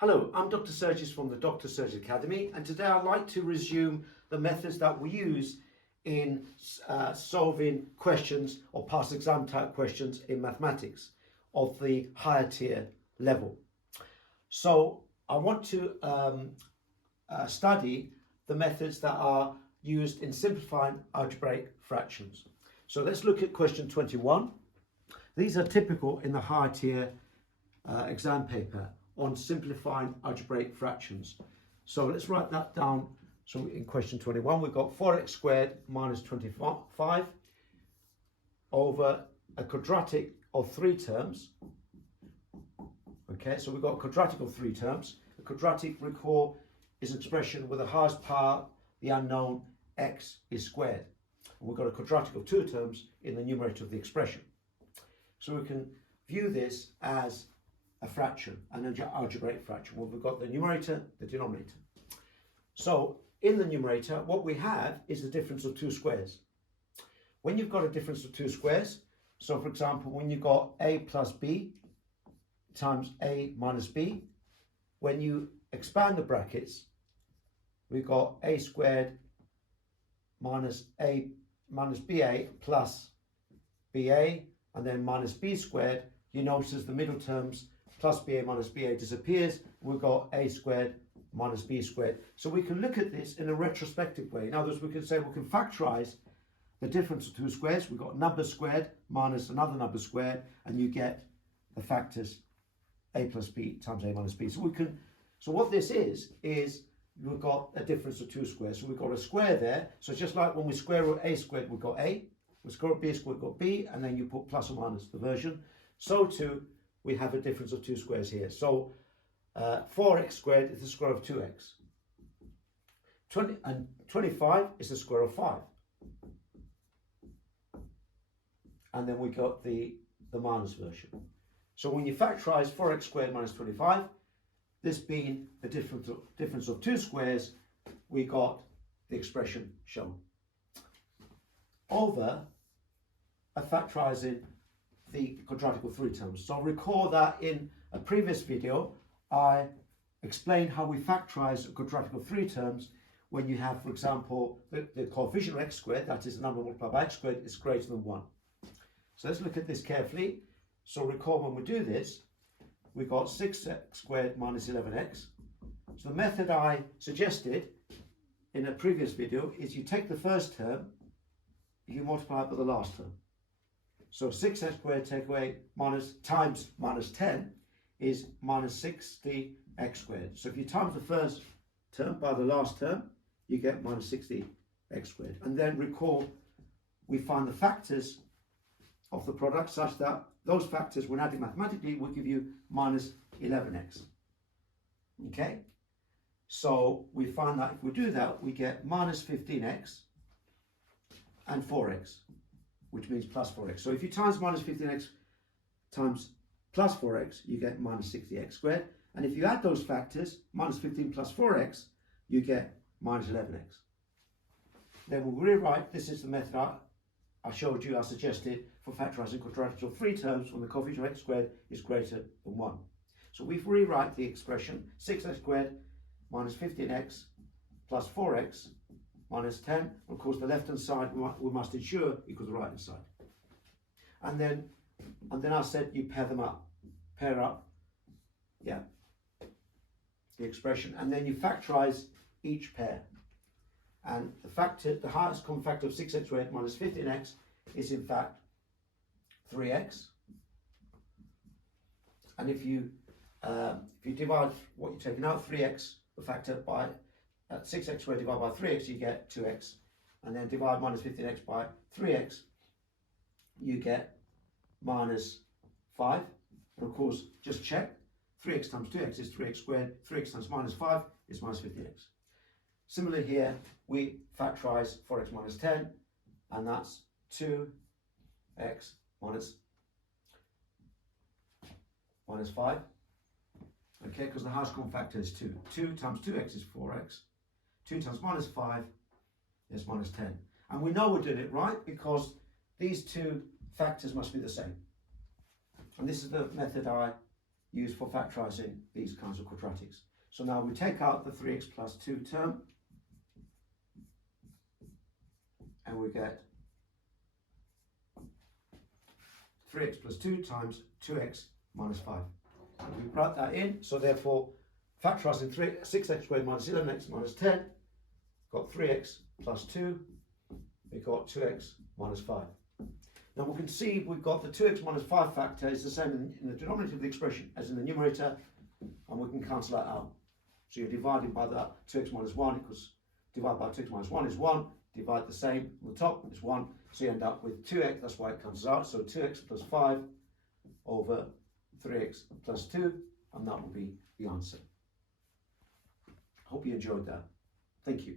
Hello, I'm Dr Sergis from the Dr Sergis Academy, and today I'd like to resume the methods that we use in solving questions or past exam type questions in mathematics of the higher tier level. So I want to study the methods that are used in simplifying algebraic fractions. So let's look at question 21. These are typical in the higher tier exam paper on simplifying algebraic fractions. So let's write that down. So in question 21, we've got 4x squared minus 25 over a quadratic of 3 terms. Okay, so we've got a quadratic of 3 terms. A quadratic, recall, is an expression with the highest power, the unknown, x is squared. And we've got a quadratic of 2 terms in the numerator of the expression. So we can view this as a fraction, an algebraic fraction. Well, we've got the numerator, the denominator. So in the numerator, what we have is the difference of 2 squares. When you've got a difference of 2 squares, so for example, when you've got a plus b times a minus b, when you expand the brackets, we've got a squared minus ba plus ba, and then minus b squared. You notice as the middle terms plus ba minus ba disappears, we've got a squared minus b squared. So we can look at this in a retrospective way. In other words, we can say we can factorize the difference of 2 squares. We've got a number squared minus another number squared, and you get the factors a plus b times a minus b. So what this is we've got a difference of 2 squares. So we've got a square there. So just like when we square root a squared, we've got a. We square root b squared, we've got b, and then you put plus or minus the version. So too, we have a difference of 2 squares here. So 4x squared is the square of 2x. 25 is the square of 5. And then we got the minus version. So when you factorize 4x squared minus 25, this being the difference of 2 squares, we got the expression shown. Over a factorizing the quadratic of 3 terms. So recall that in a previous video, I explained how we factorize a quadratic of 3 terms when you have, for example, the coefficient of x squared, that is the number multiplied by x squared, is greater than 1. So let's look at this carefully. So recall when we do this, we got 6x squared minus 11x. So the method I suggested in a previous video is you take the first term, you multiply it by the last term. So 6x squared take away times minus 10 is minus 60x squared. So if you times the first term by the last term, you get minus 60x squared. And then recall, we find the factors of the product such that those factors, when added mathematically, will give you minus 11x. Okay? So we find that if we do that, we get minus 15x and 4x, which means plus 4x. So if you times minus 15x times plus 4x, you get minus 60x squared. And if you add those factors, minus 15 plus 4x, you get minus 11x. Then we'll rewrite, this is the method I showed you, I suggested, for factorizing quadratics of 3 terms when the coefficient of x squared is greater than 1. So we rewrite the expression 6x squared minus 15x plus 4x minus 10. Of course, the left-hand side we must ensure equals the right-hand side. And then I said you pair them up. Pair up, yeah, the expression, and then you factorize each pair. And the highest common factor of 6x squared minus 15x is in fact 3x. And if you divide what you're taking out, 3x, the factor, by 6x squared divided by 3x, you get 2x. And then divide minus 15x by 3x, you get minus 5. And of course, just check, 3x times 2x is 3x squared, 3x times minus 5 is minus 15x. Similarly here, we factorize 4x minus 10, and that's 2x minus 5. Okay, because the highest common factor is 2. 2 times 2x is 4x. 2 times minus 5 is minus 10. And we know we're doing it right because these two factors must be the same. And this is the method I used for factorising these kinds of quadratics. So now we take out the 3x plus 2 term, and we get 3x plus 2 times 2x minus 5. And we write that in, so therefore factorising 6x squared minus 11x minus 10, got 3x plus 2, we got 2x minus 5. Now we can see we've got the 2x minus 5 factor is the same in the denominator of the expression as in the numerator, and we can cancel that out. So you're dividing by that 2x minus 1 equals, divide by 2x minus 1 is 1, divide the same on the top is 1, so you end up with 2x, that's why it cancels out, so 2x plus 5 over 3x plus 2, and that will be the answer. Hope you enjoyed that. Thank you.